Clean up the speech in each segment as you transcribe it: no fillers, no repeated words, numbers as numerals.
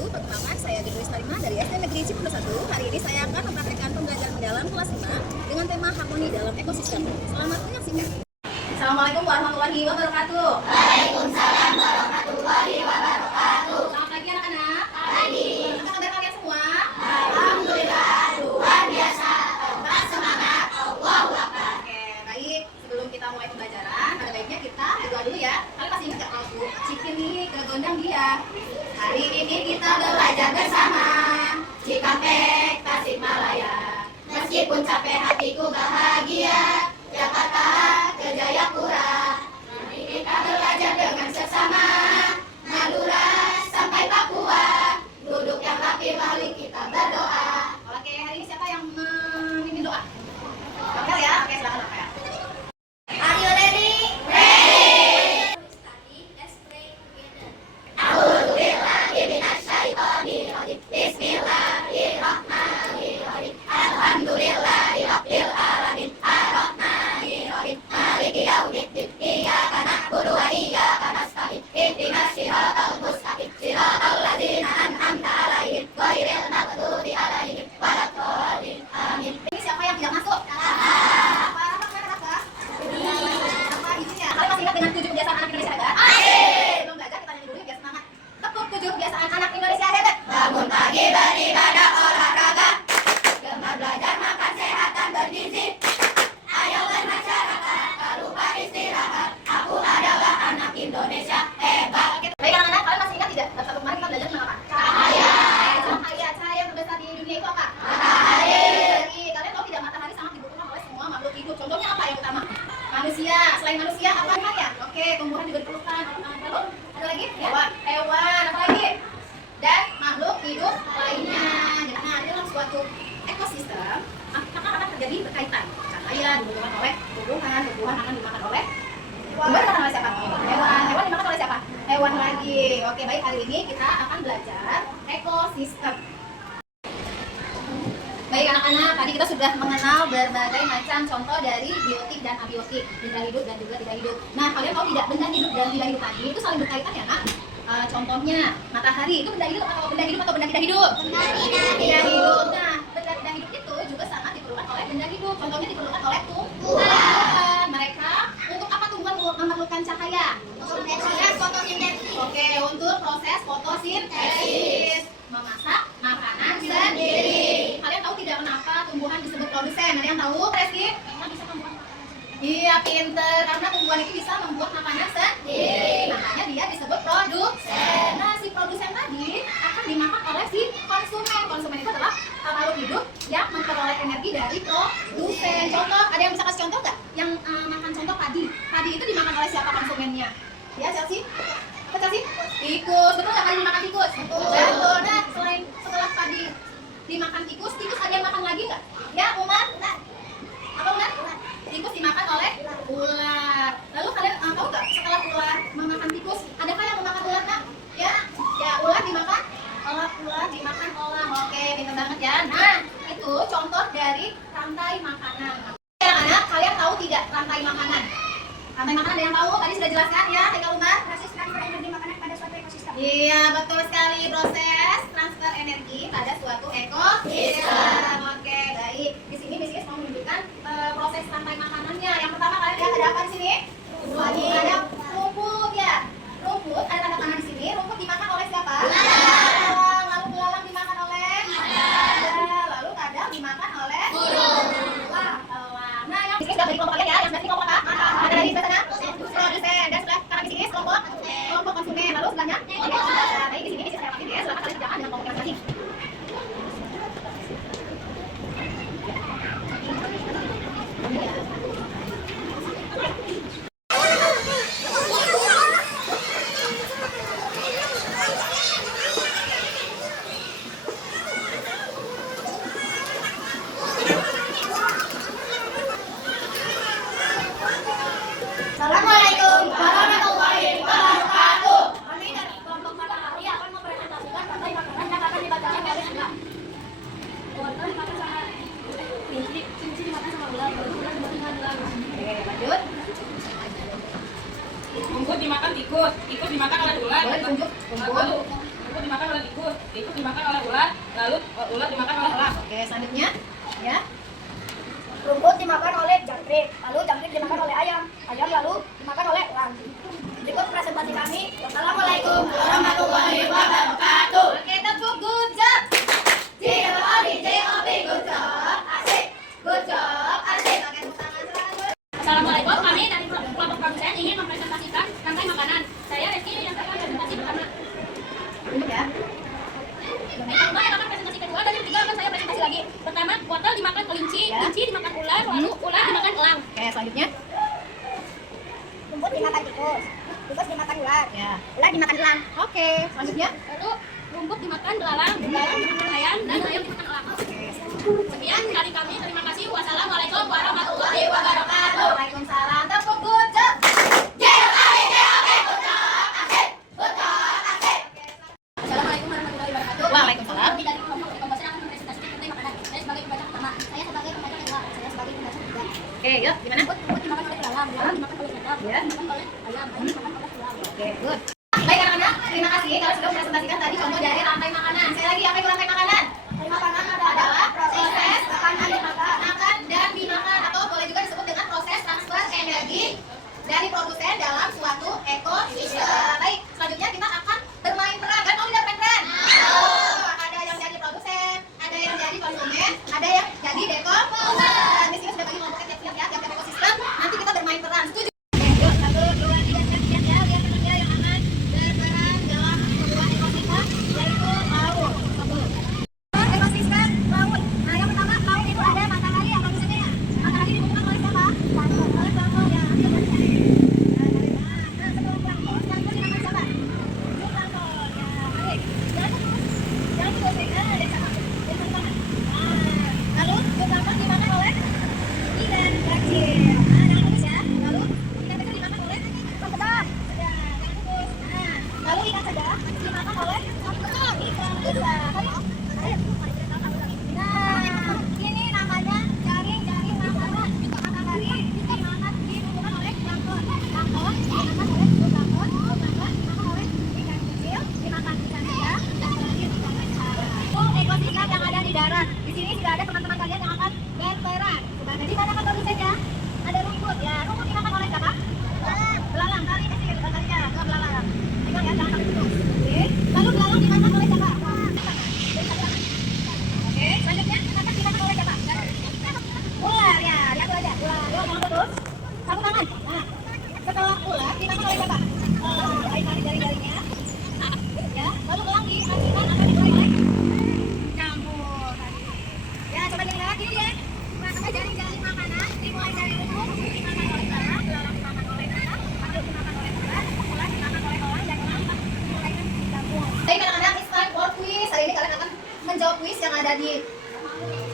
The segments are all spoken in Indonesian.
wabarakatuh. Perkenalkan, saya Gedris Tarima dari SD Negeri Cipundo 1. Hari ini saya akan mempraktikkan pembelajaran mendalam kelas 5 dengan tema harmoni dalam ekosistem. Selamat menyaksikan. Assalamualaikum warahmatullahi wabarakatuh. Waalaikumsalam warahmatullahi wabarakatuh. Selamat pagi anak-anak. Pagi. Apa kabar kalian semua? Alhamdulillah, luar biasa. Tetap semangat. Allahu Akbar. Oke, baik. Sebelum kita mulai pembelajaran, pada baiknya kita berdoa dulu ya. Kalian masih ingat gak kalau Bu Cikin nih kegondang dia? Hari ini kita belajar bersama Cikampek, Tasikmalaya. Meskipun capek hatiku bahagia, Jakarta ke Jayapura. Mari kita belajar dengan seksama, Madura sampai Papua. Duduk yang rapi, mari kita berdoa. Oke, hari ini siapa yang memimpin doa? Oke ya, oke silakan Rafael. Are you ready? Ready. Let's pray together. A'udzubillahi Bismillahirrahmanirrahim. Alhamdulillahirabbil alamin. Arrahmanirrahim. Maliki yaumiddin. Iyyaka na'budu wa iyyaka nasta'in. Ihdinas siratal mustaqim. Siratal ladzina an'amta 'alaihim ghairil maghdubi 'alaihim waladdallin. Amin. Ini siapa yang tidak masuk? Rafa, Rafa. Apa isinya? Kalian masih ingat dengan 7 kebiasaan anak Indonesia hebat? Belum belajar, kita nyanyi dulu biar semangat. Tepuk 7 kebiasaan anak Indonesia hebat. Bangun pagi beribadah olahraga, gemar belajar makan sehat dan bergizi. Ayo bermasyarakat, tak lupa istirahat. Aku adalah anak Indonesia hebat. Baik anak-anak, kalian masih ingat tidak? Satu kemarin kita belajar tentang apa? Cahaya. Cahaya yang terbesar di dunia itu apa? Matahari. Kalian tahu tidak matahari sangat dibutuhkan oleh semua makhluk hidup. Contohnya apa yang utama? Manusia. Selain manusia apa ya? Oke, tumbuhan juga diperlukan. Lalu ada lagi? Hewan. Apa lagi? Dan makhluk hidup lainnya. Nah, dalam suatu ekosistem akan terjadi berkaitan. Cahaya dibutuhkan oleh tumbuhan, tumbuhan akan dimakan oleh tumbuhan dimakan oleh siapa? Hewan dimakan oleh siapa? Hewan lagi. Oke, baik, hari ini kita akan belajar ekosistem. Baik anak-anak, tadi kita sudah mengenal berbagai macam contoh dari biotik dan abiotik, benda hidup dan juga tidak hidup. Nah, kalian tahu tidak benda hidup dan tidak hidup tadi itu saling berkaitan ya, Nak? Contohnya matahari itu benda hidup atau benda hidup atau benda tidak hidup? Benda hidup. Nah, benda hidup itu juga sangat diperlukan oleh benda hidup. Contohnya diperlukan oleh tumbuhan. Mereka untuk apa tumbuhan memerlukan cahaya? Proses fotosintesis. Oke, untuk proses fotosintesis, memasak makanan sendiri. Kalian tahu tidak kenapa tumbuhan disebut produsen? Ada yang tahu, Reski? Iya, pinter. Karena tumbuhan itu bisa membuat makanan sendiri. Makanya dia disebut produsen. Nah, si produsen tadi akan dimakan oleh si konsumen. Konsumen itu adalah makhluk hidup yang memperoleh energi dari produsen. Contoh, ada yang bisa kasih contoh nggak? Yang makan contoh padi. Padi itu dimakan oleh siapa konsumennya? Ya, Chelsea? Chelsea? Tikus. Betul nggak padi dimakan tikus? Betul. Nah, setelah padi dimakan tikus, tikus ada yang makan lagi nggak? Ya, Umar? Apa Umar? Tikus dimakan oleh ular. Lalu kalian tahu nggak setelah ular memakan tikus, adakah yang memakan ular, Nak? Ya, ular dimakan ular dimakan orang. Oke, pintar banget ya. Nah, itu contoh dari rantai makanan. Anak-anak, kalian tahu tidak rantai makanan? Rantai makanan ada yang tahu? Tadi sudah jelaskan ya, Kak Umar. Proses transfer energi makanan pada suatu ekosistem. Iya, betul sekali, proses transfer energi pada suatu ekosistem. Oke, baik. Di sini Miss mau menunjukkan proses rantai makanannya. Yang pertama kalian lihat ada apa di sini? Ada rumput ya. Rumput ada tanda panah di sini. Rumput dimakan oleh siapa? Belalang. Lalu belalang dimakan oleh? Lalu kadang dimakan oleh? Burung. Nah, yang di sini sudah dari kelompok kalian ya. Yang sebelah sini kelompok apa? Ada dari sebelah sana? Produsen. Dan sebelah kanan di sini kelompok konsumen. Lalu sebelahnya? Baik, di sini saya pakai ya. Silakan kalian kerjakan dengan kelompok yang masing. Assalamualaikum warahmatullahi wabarakatuh. Kami dari kelompok dimakan oleh ular, lalu ular dimakan oleh elang. Oke, selanjutnya ya. Rumput dimakan oleh jangkrik, lalu jangkrik dimakan oleh ayam, ayam lalu dimakan oleh elang. Berikut presentasi kami. Wassalamualaikum warahmatullahi wabarakatuh. Oke, tepuk good job. J-O-B, good job, asik. Good job, asik. Pakai tepuk tangan selalu. Assalamualaikum, kami dari kelompok produsen ingin mempresentasikan rantai makanan. Saya Reski yang akan presentasi pertama. Ya. Yang kedua yang akan presentasi kedua dan yang ketiga akan saya presentasi lagi. Pertama, wortel dimakan kelinci, kelinci dimakan ular, lalu ular dimakan elang. Oke, selanjutnya. Rumput dimakan tikus, tikus dimakan ular, Ya. ular dimakan elang. Oke, selanjutnya. Lalu rumput dimakan belalang, belalang dimakan ayam, dan ayam dimakan elang. Sekian dari kami, terima kasih. Wassalamualaikum warahmatullahi wabarakatuh. Waalaikumsalam. Tepuk good job. Assalamualaikum warahmatullahi wabarakatuh. Waalaikumsalam. Kami dari kelompok produsen akan mempresentasikan rantai makanan. Saya sebagai pembaca pertama, Saya sebagai pembaca kedua, saya sebagai pembaca ketiga. Oke, yuk gimana? rumput dimakan oleh belalang, belalang dimakan oleh ikan, Ya. dimakan oleh ayam, ayam dimakan oleh ular. Oke, good. Baik anak-anak, terima kasih kalau sudah presentasikan tadi contoh dari rantai makanan. Saya lagi, apa itu rantai makanan? Rantai makanan Adalah proses makanan dimakan. makan dan dimakan, atau boleh juga disebut dengan proses transfer energi dari produsen dalam suatu ekosistem. Baik, selanjutnya kita akan bermain peran. Kan mau tidak bermain peran? Ada yang jadi produsen, ada yang jadi konsumen, ada yang jadi dekomosan. Di sini sudah bagi kelompoknya tiap-tiap ya, tiap-tiap ekosistem. Nanti kita bermain peran. Setuju? Yuk, 1, 2, 3, siap-siap ya. Lihat kerja yang akan berperan dalam sebuah ekosistem, yaitu laut. Ekosistem laut. Nah, yang pertama laut itu ada matahari yang bagus ya. Matahari dibutuhkan oleh siapa? Plankton. Oleh plankton ya. Nah, sebelum plankton, plankton dimakan siapa? Zooplankton. Ya, baik. Jalan terus. Jalan terus. Dan siapa? Yang pertama. Nah, lalu zooplankton dimakan oleh ikan kecil. Nah, jangan terus ya. Lalu ikan kecil dimakan oleh ikan besar. Ya, jangan terus. Nah, lalu ikan sedang dimakan oleh ikan besar. Ayo. Nah, ini namanya jaring-jaring makanan. Matahari dibutuhkan oleh plankton. Plankton dimakan oleh zooplankton. Zooplankton dimakan oleh ikan kecil, dimakan ikan sedang, dan terakhir ikan besar. Itu ekosistem yang ada di darat. Di sini sudah ada teman-teman kalian yang akan berperan. Sudah ada di mana kan tulis saja? Ada rumput ya. Rumput dimakan oleh siapa? Belalang. Kali kecil, kalinya ke belalang. Pegang ya, jangan sampai putus. Oke. Lalu belalang dimakan oleh siapa? Oke, selanjutnya akan dimakan oleh siapa? Ular ya, lihat aja. Ular, yuk jangan putus. Satu tangan. Nah, setelah ular dimakan oleh siapa? Tarik jari-jarinya. Ya, lalu elang dihasilkan akan digoreng oleh campur. Ya, coba dilihat gini ya. Sampai jaring-jaring makanan dimulai dari rumput dimakan oleh belalang, belalang dimakan oleh elang, aduk dimakan oleh ular dimakan oleh elang, dan elang mulai dicampur. Baik anak-anak, it's time for quiz. Hari ini kalian akan menjawab quiz yang ada di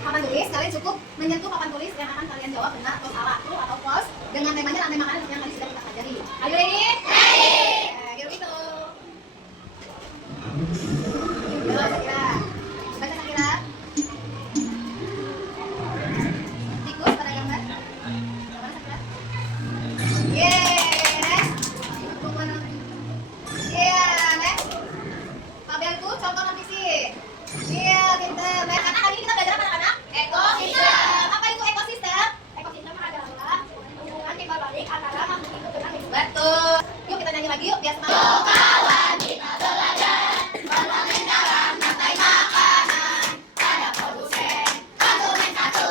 papan tulis. Kalian cukup menyentuh papan tulis yang akan kalian jawab benar atau salah, true atau false, dengan temanya rantai makanan yang tadi sudah kita pelajari. Are you ready? Ready! Here we go. Yuk, Sakira. Baca Sakira. Tikus pada gambar. Mana Sakira? Yeay, next. Iya, next. Pak Belku, contoh notisi. Iya, pinter. Baik, karena hari ini kita belajar apa anak-anak? Ekosistem. Apa itu ekosistem? Ekosistem adalah hubungan timbal balik antara makhluk hidup dengan hidup. Betul. Yuk kita nyanyi lagi yuk biar semangat. Kawan kita belajar bermain dalam rantai makanan. Ada produsen, konsumen satu,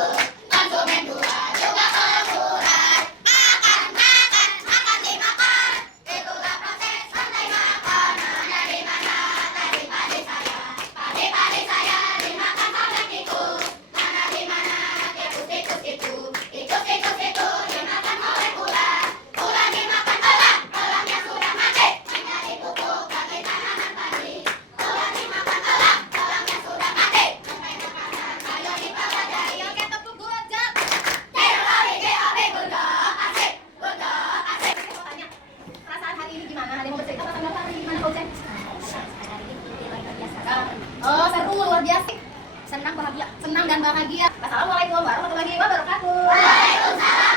konsumen dua, juga pengurang. Makan dimakan. Itulah proses rantai makanan. Dari mana? Dari padi saya dimakan oleh tikus. Mana di mana tikus itu? Tikus itu dimakan oleh ular. Ular dimakan elang. Elangnya sudah mati. Menjadi pupuk bagi tanaman padi. Ular dimakan elang. Elangnya sudah mati. Rantai makanan ayo dipelajari. Oke, tepuk good job. J-O-B, good job, asik. Good job, asik. Saya mau tanya, perasaan hari ini gimana? Hari mau bercerita perasaan Bapak hari ini gimana, Fauzan? Oh, seru, luar biasa. Senang bahagia. Senang dan bahagia. Assalamualaikum warahmatullahi wabarakatuh. Waalaikumsalam